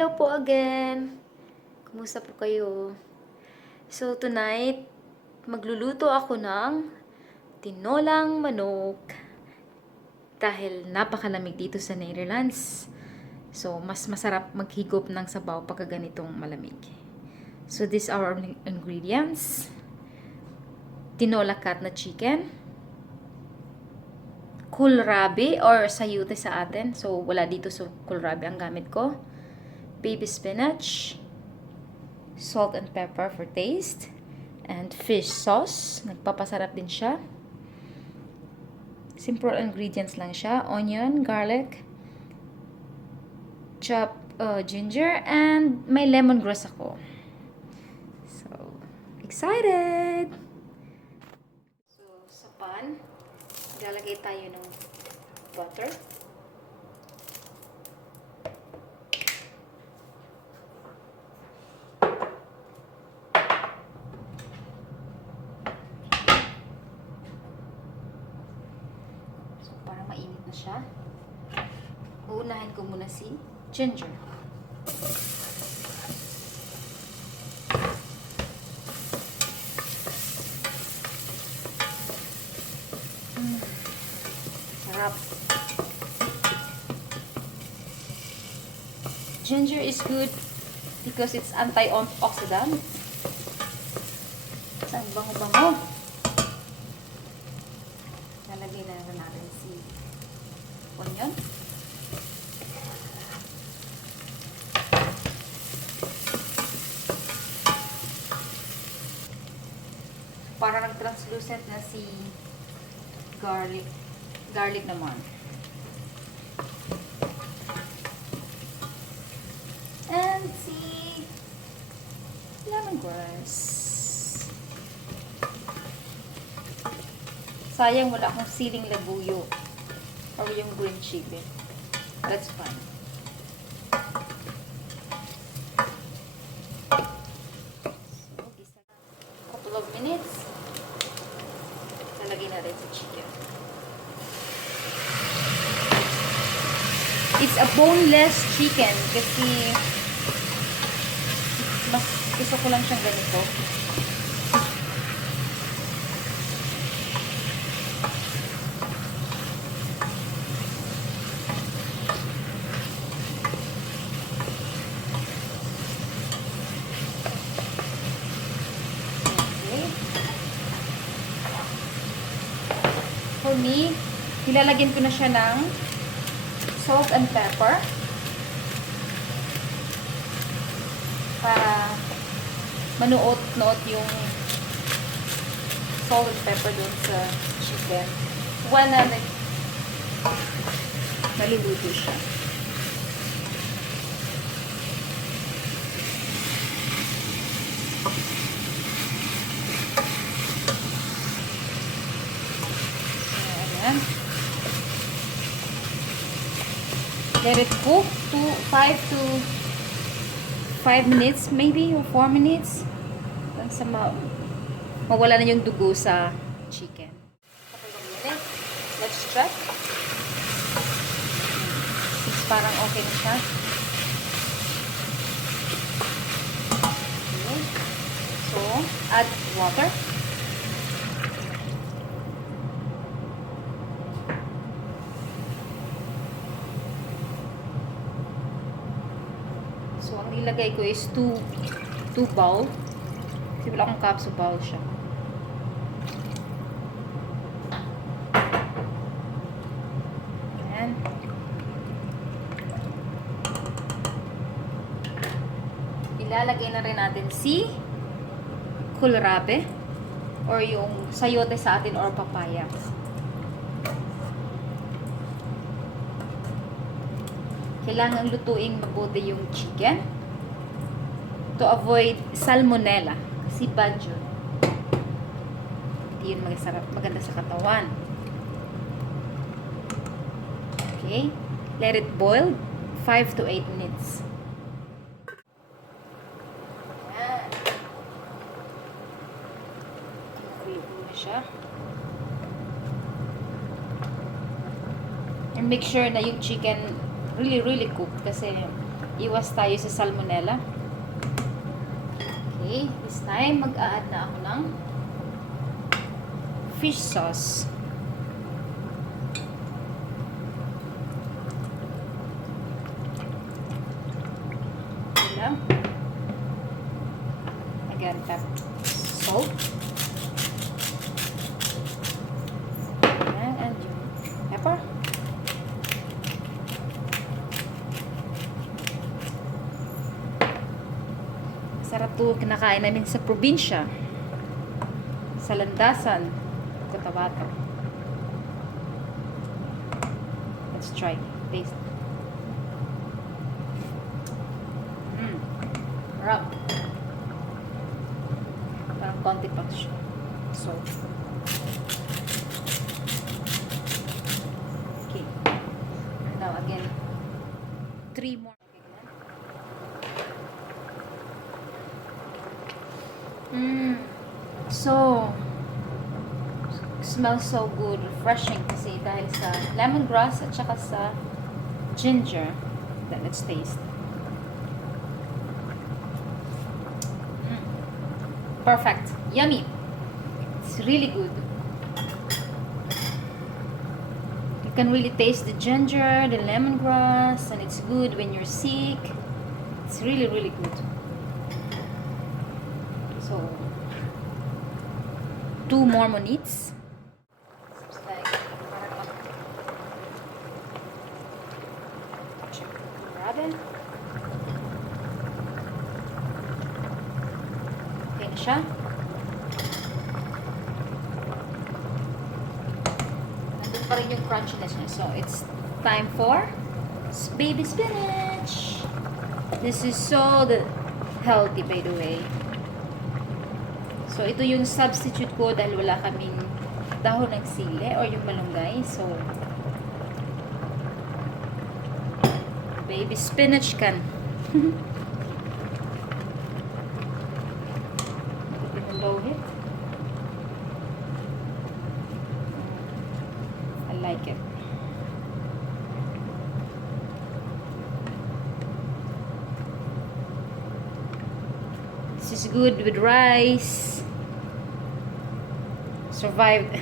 Hello po again! Kumusta po kayo? So tonight, magluluto ako ng tinolang manok dahil napakalamig dito sa Netherlands. So mas masarap maghigop ng sabaw pagka ganitong malamig. So these are our ingredients. Tinola cut na chicken. Kohlrabi or sayute sa atin. So wala dito so kohlrabi ang gamit ko. Baby spinach, salt and pepper for taste, and fish sauce. Nagpapasarap din siya. Simple ingredients lang siya. Onion, garlic, chopped ginger, and may lemongrass ako. So, excited! So, sa pan, lalagay tayo ng butter. Para mainit na siya. Uunahin ko muna si ginger. Sarap. Ginger is good because it's antioxidant. Ang bango-bango. Lalagay na natin si onion. Para nag-translucent na si garlic. Garlic naman. And si lemongrass. Sayang wala akong siling labuyo or yung green chili. That's fine. So, isa couple of minutes. Lalagay na rin sa chicken. It's a boneless chicken kasi mas gusto ko lang siyang ganito. For me, ilalagyan ko na siya ng salt and pepper para manuot-nuot yung salt and pepper dun sa chicken while na maluluto siya. Let it cook 5 minutes maybe or 4 minutes hanggang sa mawala na yung dugo sa chicken. Couple of minutes. Let's check. It's parang okay na siya. Okay. So, add water. So, ang nilagay ko is 2 bowl. Kasi wala akong cup, so bowl siya. Ayan. Ilalagay na rin natin si kohlrabi or yung sayote sa atin or papaya. Kailangan lutuing mabuti yung chicken to avoid salmonella kasi bad yun. Hindi yun maganda sa katawan. Okay, let it boil 5 to 8 minutes. Ayan. Kulo na siya. And make sure na yung chicken really cooked kasi iwas tayo sa salmonella. Okay, this time mag-a-add na ako ng fish sauce. Okay. Again, tap salt. And yung pepper. Sarap to, kinakain namin sa probinsya. Sa landasan. Cotabato. Let's try. Taste. Sarap. Parang konti pa siya. So. Okay. Now again. 3 more. So, smells so good, refreshing kasi dahil sa lemongrass at saka sa ginger. Then let's taste. Perfect. Yummy. It's really good. You can really taste the ginger, the lemongrass, and it's good when you're sick. It's really, really good. So, 2 more minutes. Grabe. Okay na siya. Nandun pa rin yung crunchiness niya. So, it's time for baby spinach. This is so healthy, by the way. So, ito yung substitute ko dahil wala kaming dahon ng sili or yung malunggay. So, baby spinach can. Low hit. I like it. This is good with rice. Survived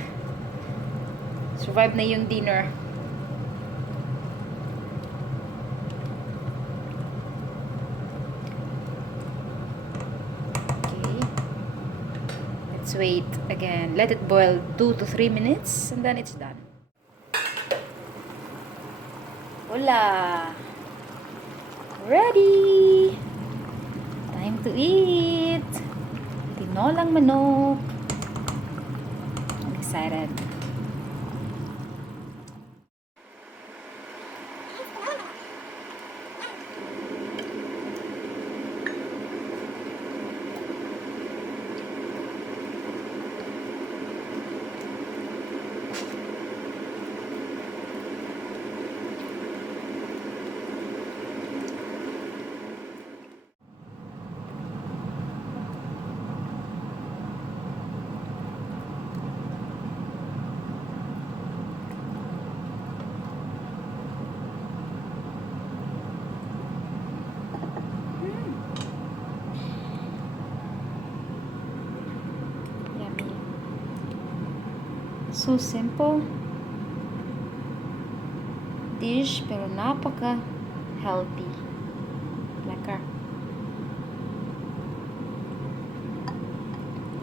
na yung dinner. Okay. Let's wait again. Let it boil 2 to 3 minutes and then it's done. Hola! Ready! Time to eat! Tinolang manok. Excited. So simple dish pero napaka healthy. Lekker.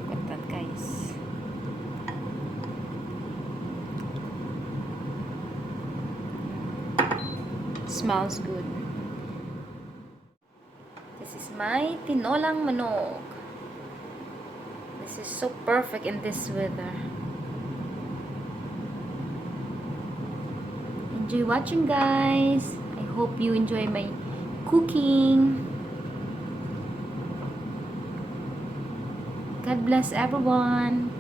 Look at that, guys. Smells good. This is my tinolang manok. This is so perfect in this weather. Enjoy watching, guys. I hope you enjoy my cooking. God bless everyone.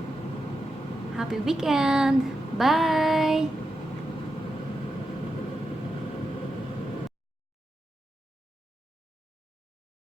Happy weekend. Bye.